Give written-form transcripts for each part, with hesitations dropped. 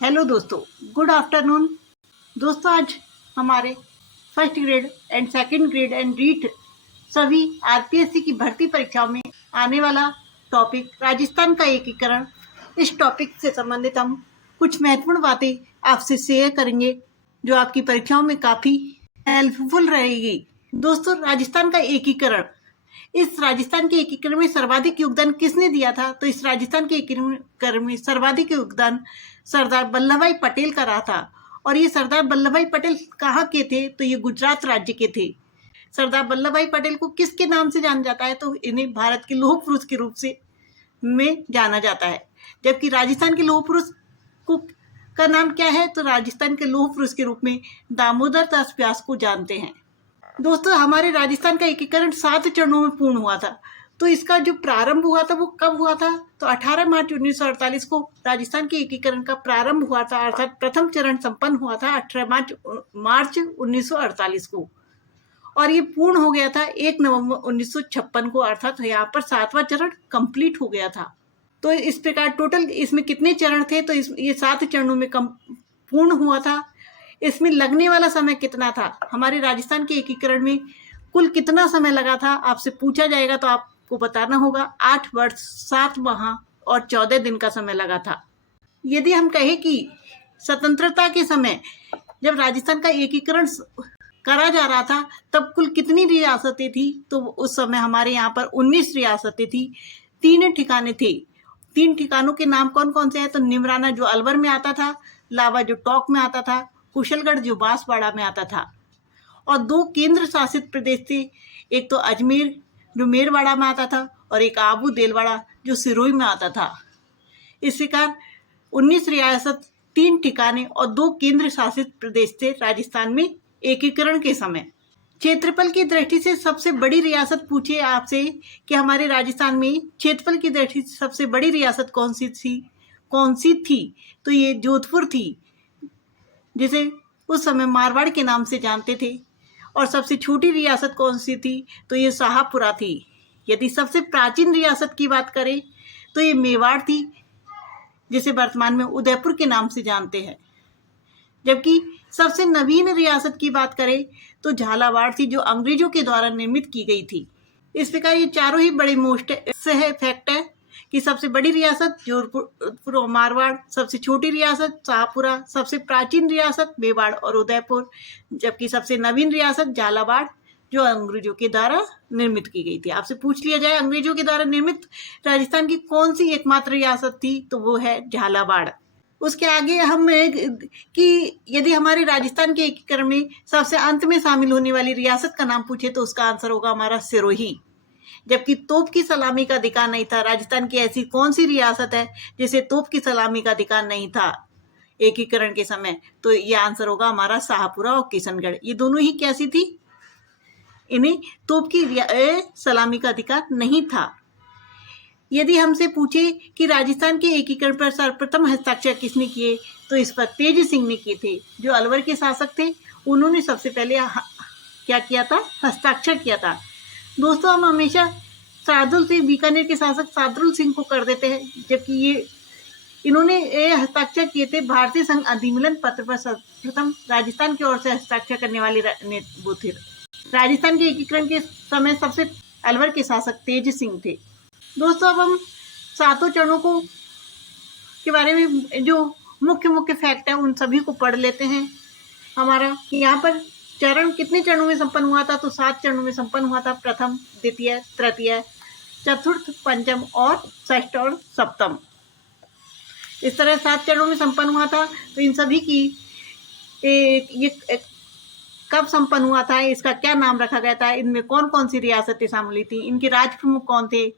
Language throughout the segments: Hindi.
हेलो दोस्तों, गुड आफ्टरनून। दोस्तों, आज हमारे first grade and second grade and REET सभी आरपीएससी की भर्ती परीक्षाओं में आने वाला टॉपिक राजस्थान का एकीकरण, इस टॉपिक से संबंधित हम कुछ महत्वपूर्ण बातें आपसे शेयर करेंगे जो आपकी परीक्षाओं में काफ़ी हेल्पफुल रहेगी। दोस्तों, राजस्थान का एकीकरण, इस राजस्थान के एकीकरण में सर्वाधिक योगदान किसने दिया था? तो इस राजस्थान के एकीकरण में सर्वाधिक योगदान सरदार वल्लभ भाई पटेल का रहा था। और ये सरदार वल्लभ भाई पटेल कहाँ के थे? तो ये गुजरात राज्य के थे। सरदार वल्लभ भाई पटेल को किसके नाम से जाना जाता है? तो इन्हें भारत के लौह पुरुष के रूप से में जाना जाता है। जबकि राजस्थान के लौह पुरुष को का नाम क्या है? तो राजस्थान के लौह पुरुष के रूप में दामोदर दास व्यास को जानते हैं। दोस्तों, हमारे राजस्थान का एकीकरण 7 चरणों में पूर्ण हुआ था। तो इसका जो प्रारंभ हुआ था वो कब हुआ था? तो 18 मार्च 1948 को राजस्थान के एकीकरण का प्रारंभ हुआ था, अर्थात प्रथम चरण संपन्न हुआ था 18 मार्च 1948 को। और ये पूर्ण हो गया था 1 नवंबर 1956 को, अर्थात यहाँ पर 7वां चरण कंप्लीट हो गया था। तो इस प्रकार टोटल इसमें कितने चरण थे? तो ये 7 चरणों में पूर्ण हुआ था। इसमें लगने वाला समय कितना था? हमारे राजस्थान के एकीकरण में कुल कितना समय लगा था आपसे पूछा जाएगा तो आपको बताना होगा। 8 वर्ष 7 माह और 14 दिन का समय लगा था। यदि हम कहें कि स्वतंत्रता के समय जब राजस्थान का एकीकरण करा जा रहा था तब कुल कितनी रियासतें थी? तो उस समय हमारे यहाँ पर 19 रियासतें थी। 3 ठिकाने थे। 3 ठिकानों के नाम कौन कौन से हैं? तो निमराना जो अलवर में आता था, लावा जो टोंक में आता था, कुशलगढ़ जो बांसवाड़ा में आता था। और 2 केंद्र शासित प्रदेश थे, एक तो अजमेर जो मेरवाड़ा में आता था और एक आबू देलवाड़ा जो सिरोही में आता था। इस प्रकार 19 रियासत, 3 ठिकाने और 2 केंद्र शासित प्रदेश थे राजस्थान में एकीकरण के समय। क्षेत्रफल की दृष्टि से सबसे बड़ी रियासत पूछे आपसे कि हमारे राजस्थान में क्षेत्रफल की दृष्टि से सबसे बड़ी रियासत कौन सी थी? तो ये जोधपुर थी, जिसे उस समय मारवाड़ के नाम से जानते थे। और सबसे छोटी रियासत कौन सी थी? तो ये शाहपुरा थी। यदि सबसे प्राचीन रियासत की बात करें तो ये मेवाड़ थी, जिसे वर्तमान में उदयपुर के नाम से जानते हैं। जबकि सबसे नवीन रियासत की बात करें तो झालावाड़ थी, जो अंग्रेजों के द्वारा निर्मित की गई थी। इस प्रकार ये चारों ही बड़े मोस्ट है फैक्ट है कि सबसे बड़ी रियासत जोधपुर और मारवाड़, सबसे छोटी रियासत शाहपुरा, सबसे प्राचीन रियासत मेवाड़ और उदयपुर, जबकि सबसे नवीन रियासत झालावाड़ जो अंग्रेजों के द्वारा निर्मित की गई थी। आपसे पूछ लिया जाए अंग्रेजों के द्वारा निर्मित राजस्थान की कौन सी एकमात्र रियासत थी, तो वो है झालावाड़। उसके आगे हम कि यदि हमारे राजस्थान के एकीकरण में सबसे अंत में शामिल होने वाली रियासत का नाम पूछे तो उसका आंसर होगा हमारा सिरोही। जबकि तोप की सलामी का अधिकार नहीं था। राजस्थान की ऐसी कौन सी रियासत है जिसे तोप की सलामी का अधिकार नहीं था एकीकरण के समय? तो ये आंसर होगा हमारा शाहपुरा और किशनगढ़। ये दोनों ही कैसी थी? इन्हें तोप की सलामी का अधिकार नहीं था। यदि हमसे पूछे कि राजस्थान के एकीकरण पर सर्वप्रथम हस्ताक्षर किसने किए, तो इस पर तेज सिंह ने किए थे, जो अलवर के शासक थे। उन्होंने सबसे पहले क्या किया था? हस्ताक्षर किया था। दोस्तों, हम हमेशा शार्दुल सिंह, बीकानेर के शासक शार्दुल सिंह को कर देते हैं, जबकि इन्होंने हस्ताक्षर किए थे भारतीय संघ अधिनियम पत्र पर सर्वप्रथम राजस्थान की ओर से हस्ताक्षर करने वाले वो थे। राजस्थान के एकीकरण के समय सबसे अलवर के शासक तेज सिंह थे। दोस्तों, अब हम 7 चरणों के बारे में जो मुख्य फैक्ट है उन सभी को पढ़ लेते हैं। हमारा यहाँ पर चरण कितने चरणों में संपन्न हुआ था? तो 7 चरणों में संपन्न हुआ था। प्रथम, द्वितीय, तृतीय, चतुर्थ, पंचम और षष्ठ और सप्तम। इस तरह 7 चरणों में संपन्न हुआ था। तो इन सभी की ये कब संपन्न हुआ था, इसका क्या नाम रखा गया था, इनमें कौन कौन सी रियासतें शामिल थी, इनके राज प्रमुख कौन थे,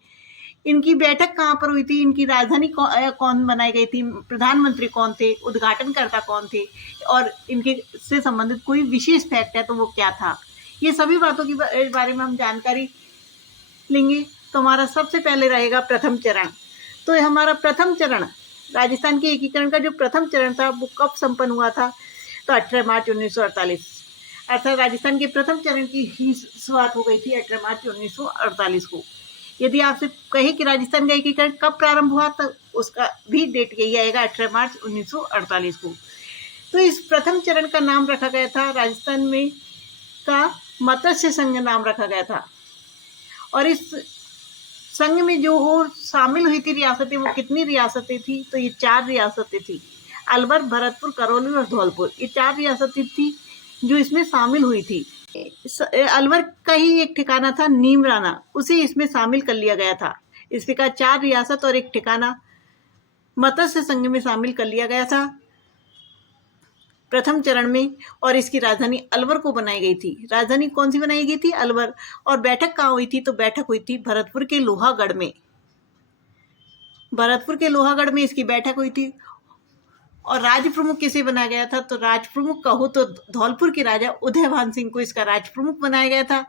इनकी बैठक कहाँ पर हुई थी, इनकी राजधानी कौन बनाई गई थी, प्रधानमंत्री कौन थे, उद्घाटनकर्ता कौन थे, और इनके से संबंधित कोई विशेष फैक्ट है तो वो क्या था। ये सभी बातों के बारे में हम जानकारी लेंगे। तो हमारा सबसे पहले रहेगा प्रथम चरण। तो हमारा प्रथम चरण, राजस्थान के एकीकरण का जो प्रथम चरण था वो कब संपन्न हुआ था? तो 18 मार्च 1948, अर्थात राजस्थान के प्रथम चरण की ही शुरुआत हो गई थी 18 मार्च 1948 को। यदि आपसे कहे कि राजस्थान का एकीकरण कब प्रारंभ हुआ तो उसका भी डेट यही आएगा 18 मार्च 1948 को। तो इस प्रथम चरण का नाम रखा गया था राजस्थान में का मत्स्य संघ नाम रखा गया था। और इस संघ में जो शामिल हुई थी रियासतें, वो कितनी रियासतें थी? तो ये 4 रियासतें थी। अलवर, भरतपुर, करौली और धौलपुर, ये 4 रियासतें थी जो इसमें शामिल हुई थी। अलवर का ही एक ठिकाना था नीमराना, उसे इसमें शामिल कर लिया गया था। इस प्रकार 4 रियासत और एक ठिकाना मत्स्य संघ में शामिल कर लिया गया था प्रथम चरण में। और इसकी राजधानी अलवर को बनाई गई थी। राजधानी कौन सी बनाई गई थी? अलवर। और बैठक कहाँ हुई थी? तो बैठक हुई थी भरतपुर के लोहागढ़ में। भरतपुर के लोहागढ़ में इसकी बैठक हुई थी। और राज प्रमुख किसे बनाया गया था? तो राज प्रमुख कहो तो धौलपुर के राजा उदयभान सिंह को इसका राज प्रमुख बनाया गया था।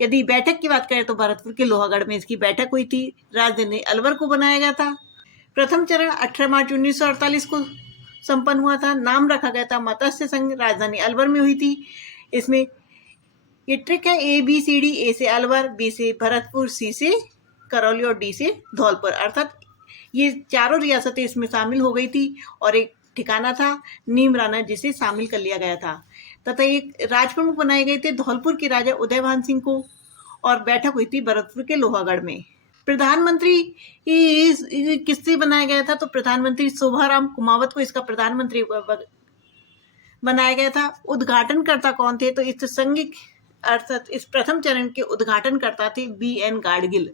यदि बैठक की बात करें तो भरतपुर के लोहागढ़ में इसकी बैठक हुई थी। राजधानी अलवर को बनाया गया था। प्रथम चरण 18 मार्च 1948 को संपन्न हुआ था। नाम रखा गया था मत्स्य संघ। राजधानी अलवर में हुई थी। इसमें ये ट्रिक है ABCD, A से अलवर, B से भरतपुर, C से करौली और D से धौलपुर, अर्थात ये चारों रियासतें इसमें शामिल हो गई थी। और एक ठिकाना था नीमराना जिसे शामिल कर लिया गया था। तथा एक राज प्रमुख बनाए गए थे धौलपुर के राजा उदयभान सिंह को। और बैठक हुई थी भरतपुर के लोहागढ़ में। प्रधानमंत्री किससे बनाया गया था? तो प्रधानमंत्री शोभाराम कुमावत को इसका प्रधानमंत्री बनाया गया था। उद्घाटनकर्ता कौन थे? तो इस संघ अर्थात इस प्रथम चरण के उद्घाटनकर्ता थे BN गाडगिल।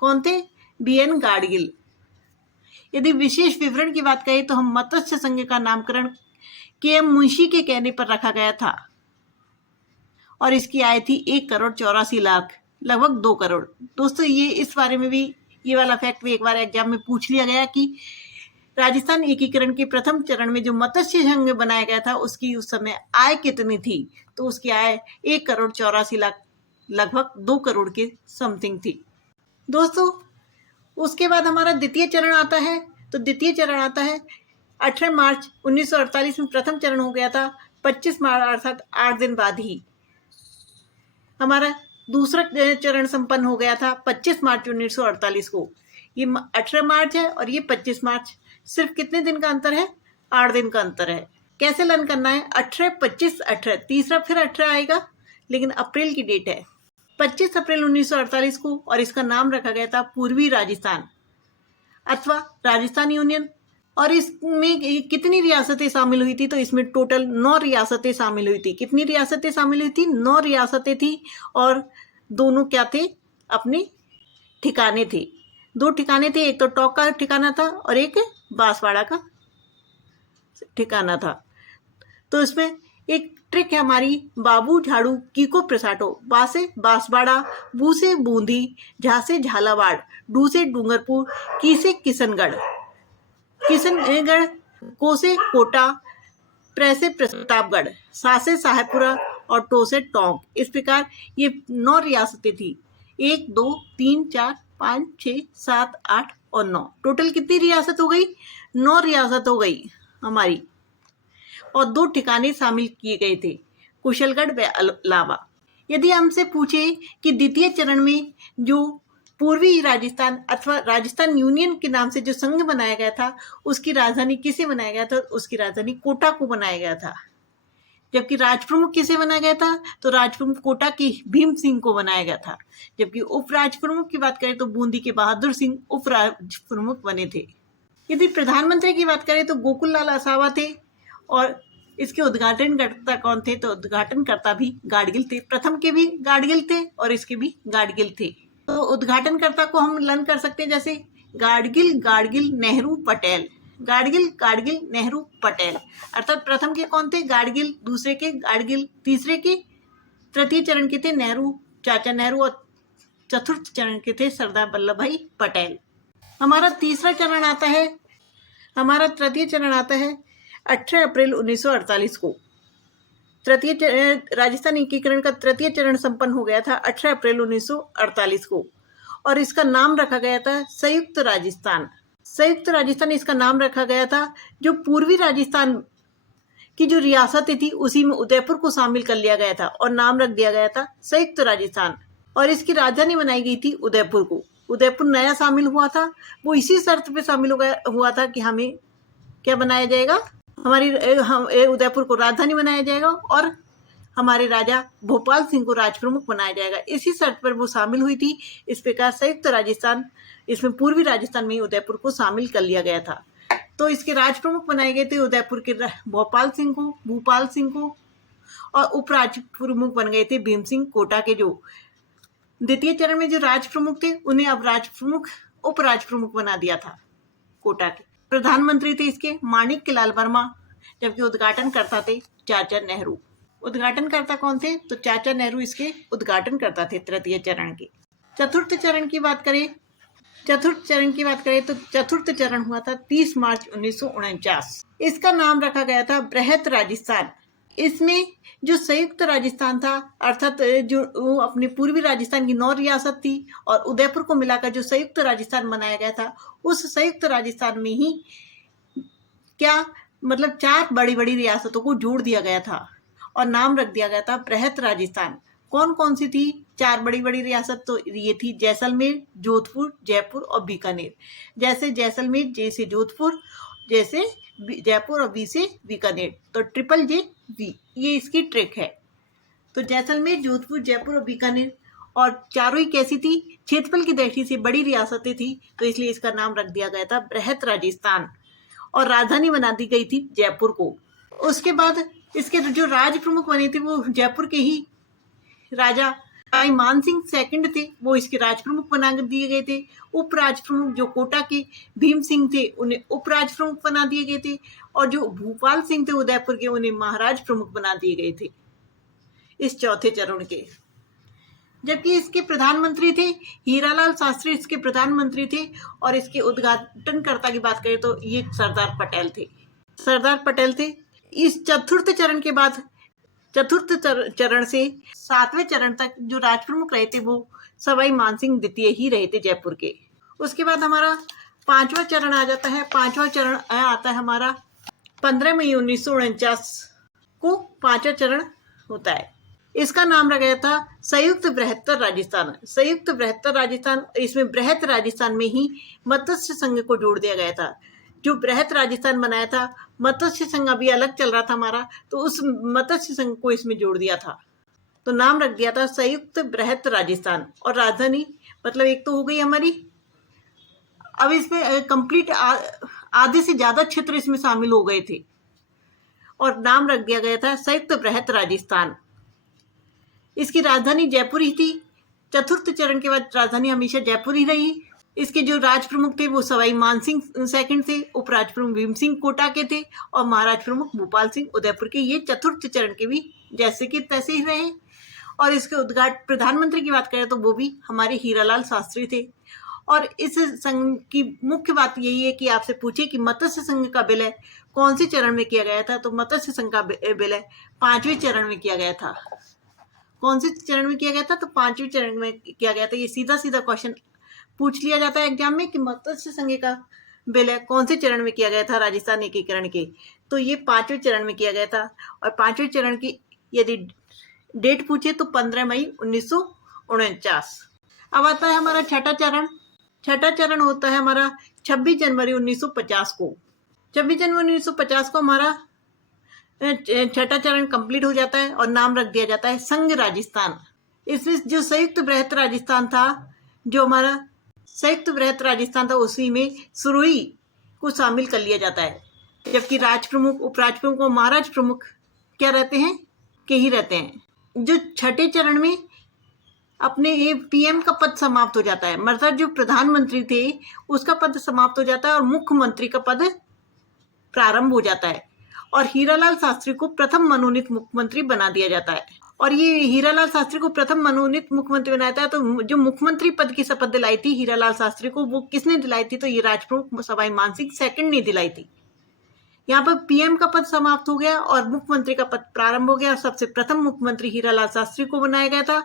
कौन थे? BN गाडगिल। यदि विशेष विवरण की बात करें तो हम मत्स्य संघ का नामकरण KM मुंशी के कहने पर रखा गया था। और इसकी आय थी 1,84,00,000, लगभग 2 करोड़। दोस्तों ये इस बारे में भी ये वाला फैक्ट भी एक बार एग्जाम में पूछ लिया गया कि राजस्थान एकीकरण के प्रथम चरण में जो मत्स्य संघ बनाया गया था उसकी उस समय आय कितनी थी? तो उसकी आय 1,84,00,000, लगभग 2 करोड़ के समथिंग थी। दोस्तों उसके बाद हमारा द्वितीय चरण आता है। तो द्वितीय चरण आता है 18 मार्च 1948 में प्रथम चरण हो गया था। 25 मार्च अर्थात 8 दिन बाद ही हमारा दूसरा चरण संपन्न हो गया था 25 मार्च 1948 को। ये 18 मार्च है और ये 25 मार्च, सिर्फ कितने दिन का अंतर है? 8 दिन का अंतर है। कैसे लर्न करना है? 18, 25, 18, तीसरा फिर 18 आएगा, लेकिन अप्रैल की डेट है 25 अप्रैल 1948 को। और इसका नाम रखा गया था पूर्वी राजस्थान अथवा राजस्थान यूनियन। और इसमें कितनी रियासतें शामिल हुई थी? तो इसमें टोटल 9 रियासतें शामिल हुई थी। कितनी रियासतें शामिल हुई थी? 9 रियासतें थी। और दोनों क्या थे? अपने ठिकाने थे। 2 ठिकाने थे, एक तो टोंक का ठिकाना था और एक बांसवाड़ा का ठिकाना था। तो इसमें एक ट्रिक है हमारी, बाबू झाड़ू कीको प्रसाटो, बा से बांसवाड़ा, बू से बूंदी, झा से झालावाड़, डू से डूंगरपुर, की से किशनगढ़, को से कोटा, प्र से प्रतापगढ़, सा से साहेबपुरा और टो से टोंक। इस प्रकार ये 9 रियासतें थी। 1, 2, 3, 4, 5, 6, 7, 8 और 9, टोटल कितनी रियासत हो गई? 9 रियासत हो गई हमारी। और 2 ठिकाने शामिल किए गए थे, कुशलगढ़ व अलावा। यदि हमसे पूछे कि द्वितीय चरण में जो पूर्वी राजस्थान अथवा राजस्थान यूनियन के नाम से जो संघ बनाया गया था उसकी राजधानी किसे बनाया गया था? उसकी राजधानी कोटा को बनाया गया था। जबकि राजप्रमुख किसे बनाया गया था? तो राजप्रमुख कोटा के भीम सिंह को बनाया गया था। जबकि उप राजप्रमुख की बात करें तो बूंदी के बहादुर सिंह उप राजप्रमुख बने थे। यदि प्रधानमंत्री की बात करें तो गोकुल लाल आसावा थे। और इसके उद्घाटनकर्ता कौन थे? तो उद्घाटनकर्ता भी गाडगिल थे। प्रथम के भी गाडगिल थे और इसके भी गाडगिल थे। तो उद्घाटनकर्ता को हम लर्न कर सकते हैं जैसे गाडगिल, गाडगिल, नेहरू, पटेल। गाडगिल, गाडगिल, नेहरू, पटेल, अर्थात प्रथम के कौन थे? गाडगिल, दूसरे के गाडगिल, तीसरे के तृतीय चरण के थे नेहरू, चाचा नेहरू, और चतुर्थ चरण के थे सरदार वल्लभ भाई पटेल। हमारा तीसरा चरण आता है, हमारा तृतीय चरण आता है 18 अप्रैल 1948 को। राजस्थान एकीकरण का तृतीय चरण संपन्न हो गया था 18 अप्रैल 1948 को। और इसका नाम रखा गया था संयुक्त राजस्थान। संयुक्त राजस्थान इसका नाम रखा गया था। जो पूर्वी राजस्थान की जो रियासतें थी उसी में उदयपुर को शामिल कर लिया गया था और नाम रख दिया गया था संयुक्त राजस्थान। और इसकी राजधानी बनाई गई थी उदयपुर को। उदयपुर नया शामिल हुआ था, वो इसी शर्त पे शामिल हुआ था कि हमें क्या बनाया जाएगा, उदयपुर को राजधानी बनाया जाएगा और हमारे राजा भोपाल सिंह को राज प्रमुख बनाया जाएगा। इसी शर्त पर वो शामिल हुई थी। इस प्रकार संयुक्त राजस्थान, इसमें पूर्वी राजस्थान में ही उदयपुर को शामिल कर लिया गया था। तो इसके राज प्रमुख बनाए गए थे उदयपुर के भोपाल सिंह को और उपराज प्रमुख बन गए थे भीम सिंह कोटा के। जो द्वितीय चरण में जो राज प्रमुख थे उन्हें अब उपराज प्रमुख बना दिया था कोटा के। प्रधानमंत्री थे इसके माणिक्यलाल वर्मा, जबकि उद्घाटनकर्ता थे चाचा नेहरू। उद्घाटनकर्ता कौन थे? तो चाचा नेहरू इसके उद्घाटनकर्ता थे तृतीय चरण के। चतुर्थ चरण की बात करें तो चतुर्थ चरण हुआ था 30 मार्च 1949। इसका नाम रखा गया था बृहत राजस्थान। इसमें जो संयुक्त राजस्थान था, अर्थात जो अपने पूर्वी राजस्थान की 9 रियासत थी और उदयपुर को मिलाकर जो संयुक्त राजस्थान बनाया गया था, उस संयुक्त राजस्थान में ही क्या मतलब 4 बड़ी बड़ी रियासतों को जोड़ दिया गया था और नाम रख दिया गया था बृहत राजस्थान। कौन कौन सी थी 4 बड़ी बड़ी रियासत? तो ये थी जैसलमेर, जोधपुर, जयपुर और बीकानेर। जैसे जैसलमेर, जैसे जोधपुर, जैसे जयपुर और बी से बीकानेर, तो ट्रिपल जे वी, ये इसकी ट्रिक है। तो जैसलमेर, जोधपुर, जयपुर और बीकानेर, और चारों ही कैसी थी? क्षेत्रफल की दृष्टि से बड़ी रियासतें थी, तो इसलिए इसका नाम रख दिया गया था बृहत राजस्थान और राजधानी बना दी गई थी जयपुर को। उसके बाद इसके जो राज प्रमुख बने थे वो जयपुर के ही राजा मान सिंह सेकंड थे, वो इसके राज प्रमुख बना दिए गए थे। उपराज प्रमुख जो कोटा के भीम सिंह थे उन्हें उपराज प्रमुख बना दिए गए थे और जो भूपाल सिंह थे उदयपुर के उन्हें महाराज प्रमुख बना दिए गए थे इस चौथे चरण के। जबकि इसके प्रधानमंत्री थे हीरालाल शास्त्री, इसके प्रधानमंत्री थे और इसके उद्घाटनकर्ता की बात करें तो ये सरदार पटेल थे। इस चतुर्थ चरण के बाद चतुर्थ चरण से 7वें चरण तक जो राज प्रमुख रहे थे वो सवाई मानसिंह द्वितीय ही रहे थे जयपुर के। उसके बाद हमारा 5वां चरण आ जाता है। 5वां चरण आता है हमारा 15 मई 1949 को 5वां चरण होता है। इसका नाम रखा गया था संयुक्त बृहत्तर राजस्थान। इसमें बृहत राजस्थान में ही मत्स्य संघ को जोड़ दिया गया था। जो बृहत राजस्थान बनाया था, मत्स्य संघ अभी अलग चल रहा था हमारा, तो उस मत्स्य संघ को इसमें जोड़ दिया था, तो नाम रख दिया था संयुक्त बृहत राजस्थान। और राजधानी मतलब एक तो हो गई हमारी, अब इसमें कंप्लीट आधे से ज्यादा क्षेत्र इसमें शामिल हो गए थे और नाम रख दिया गया था संयुक्त बृहत राजस्थान। इसकी राजधानी जयपुर ही थी। चतुर्थ चरण के बाद राजधानी हमेशा जयपुर ही रही। इसके जो राज प्रमुख थे वो सवाई मानसिंह सेकंड थे, उपराज प्रमुख भीम सिंह कोटा के थे और महाराज प्रमुख भोपाल सिंह उदयपुर के। ये चतुर्थ चरण के भी जैसे कि तैसे ही रहे। और इसके प्रधानमंत्री की बात करें तो वो भी हमारे हीरालाल शास्त्री थे। और इस संघ की मुख्य बात यही है कि आपसे पूछे कि मत्स्य संघ का विलय कौन से चरण में किया गया था, तो मत्स्य संघ का विलय 5वें चरण में किया गया था। कौन से चरण में किया गया था? तो 5वें चरण में किया गया था। ये सीधा क्वेश्चन पूछ लिया जाता है एग्जाम में कि मत्स्य संघ का विलय कौन से चरण में किया गया था राजस्थान एकीकरण के, तो ये 5वें चरण में किया गया था। और 5वें चरण की यदि डेट पूछे तो 15 मई 1949। अब आता है हमारा छठा चरण होता है हमारा 26 जनवरी 1950 को। 26 जनवरी 1950 को हमारा छठा चरण कंप्लीट हो जाता है और नाम रख दिया जाता है संघ राजस्थान। इसमें जो संयुक्त बृहत राजस्थान था उसी में सुरोही को शामिल कर लिया जाता है। जबकि राज प्रमुख, उपराज प्रमुख और महाराज प्रमुख क्या रहते हैं? के ही रहते हैं। जो छठे चरण में अपने ये पीएम का पद समाप्त हो जाता है, मतलब जो प्रधानमंत्री थे उसका पद समाप्त हो जाता है और मुख्यमंत्री का पद प्रारंभ हो जाता है और हीरालाल शास्त्री को प्रथम मनोनीत मुख्यमंत्री बना दिया जाता है। और ये हीरालाल शास्त्री को प्रथम मनोनीत मुख्यमंत्री बनाया था, तो जो मुख्यमंत्री पद की शपथ दिलाई थी हीरालाल शास्त्री को, वो किसने दिलाई थी? तो ये राजप्रमुख सवाई मानसिंह सेकंड ने दिलाई थी। यहाँ पर पीएम का पद समाप्त हो गया और मुख्यमंत्री का पद प्रारंभ हो गया और सबसे प्रथम मुख्यमंत्री हीरालाल शास्त्री को बनाया गया था।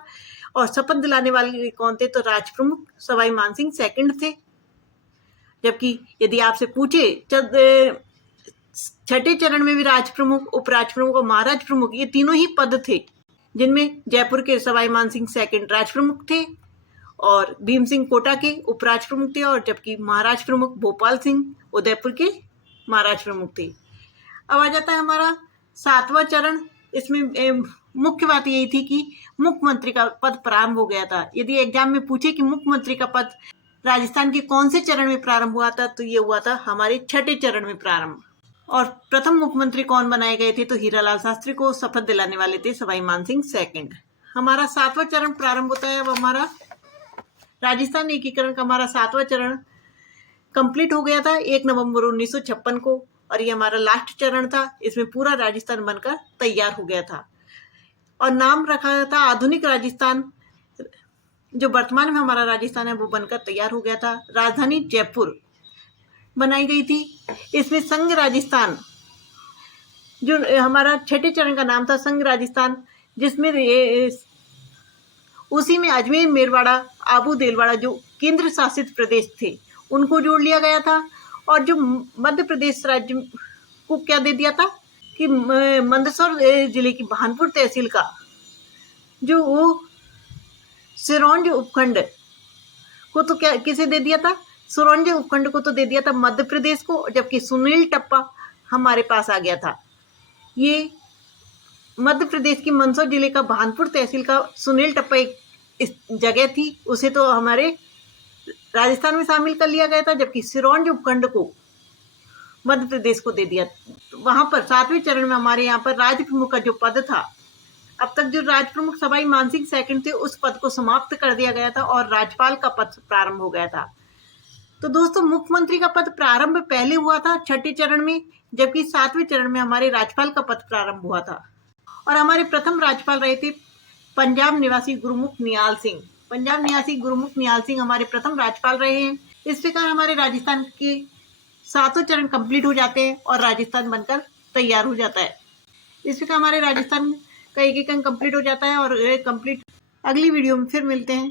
और शपथ दिलाने वाले कौन थे? तो राजप्रमुख सवाई मानसिंह सेकंड थे। जबकि यदि आपसे पूछे छठे चरण में भी राज प्रमुख, उपराज प्रमुख और महाराज प्रमुख ये तीनों ही पद थे, जिनमें जयपुर के सवाई मानसिंह सेकंड राज प्रमुख थे और भीम सिंह कोटा के उपराज प्रमुख थे, और जबकि महाराज प्रमुख भोपाल सिंह उदयपुर के महाराज प्रमुख थे। अब आ जाता है हमारा 7वां चरण। इसमें मुख्य बात यही थी कि मुख्यमंत्री का पद प्रारंभ हो गया था। यदि एग्जाम में पूछे कि मुख्यमंत्री का पद राजस्थान के कौन से चरण में प्रारंभ हुआ था, तो ये हुआ था हमारे 6ठे चरण में प्रारंभ। और प्रथम मुख्यमंत्री कौन बनाए गए थे, तो हीरालाल शास्त्री को शपथ दिलाने वाले थे सवाई मानसिंह सेकंड। हमारा 7वां चरण प्रारंभ होता है। अब हमारा राजस्थान एकीकरण का हमारा 7वां चरण कंप्लीट हो गया था 1 नवंबर 1956 को, और ये हमारा लास्ट चरण था। इसमें पूरा राजस्थान बनकर तैयार हो गया था और नाम रखा था आधुनिक राजस्थान। जो वर्तमान में हमारा राजस्थान है वो बनकर तैयार हो गया था। राजधानी जयपुर बनाई गई थी। इसमें संघ राजस्थान, जो हमारा 6ठे चरण का नाम था संघ राजस्थान, जिसमें उसी में अजमेर, मेरवाड़ा, आबू, देलवाड़ा जो केंद्र शासित प्रदेश थे उनको जोड़ लिया गया था। और जो मध्य प्रदेश राज्य को क्या दे दिया था कि मंदसौर जिले की भानपुर तहसील का जो वो सिरोंज उपखंड को तो क्या किसे दे दिया था, सिरोंज उपखंड को तो दे दिया था मध्य प्रदेश को, जबकि सुनील टप्पा हमारे पास आ गया था। ये मध्य प्रदेश की मंदसौर जिले का भानपुर तहसील का सुनील टप्पा एक इस जगह थी, उसे तो हमारे राजस्थान में शामिल कर लिया गया था, जबकि सिरोंज उपखंड को मध्य प्रदेश को दे दिया। वहां पर 7वें चरण में हमारे यहाँ पर राज प्रमुख का जो पद था, अब तक जो राज प्रमुख सवाई मानसिंह सेकंड थे उस पद को समाप्त कर दिया गया था और राज्यपाल का पद प्रारंभ हो गया था। तो दोस्तों, मुख्यमंत्री का पद प्रारंभ पहले हुआ था 6ठे चरण में, जबकि 7वें चरण में हमारे राज्यपाल का पद प्रारंभ हुआ था। और हमारे प्रथम राज्यपाल रहे थे पंजाब निवासी गुरुमुख निहाल सिंह। पंजाब निवासी गुरुमुख निहाल सिंह हमारे प्रथम राज्यपाल रहे हैं। इस प्रकार हमारे राजस्थान के 7 चरण कंप्लीट हो जाते हैं और राजस्थान बनकर तैयार हो जाता है। इस प्रकार हमारे राजस्थान का एक अंक कंप्लीट हो जाता है और कंप्लीट। अगली वीडियो में फिर मिलते हैं।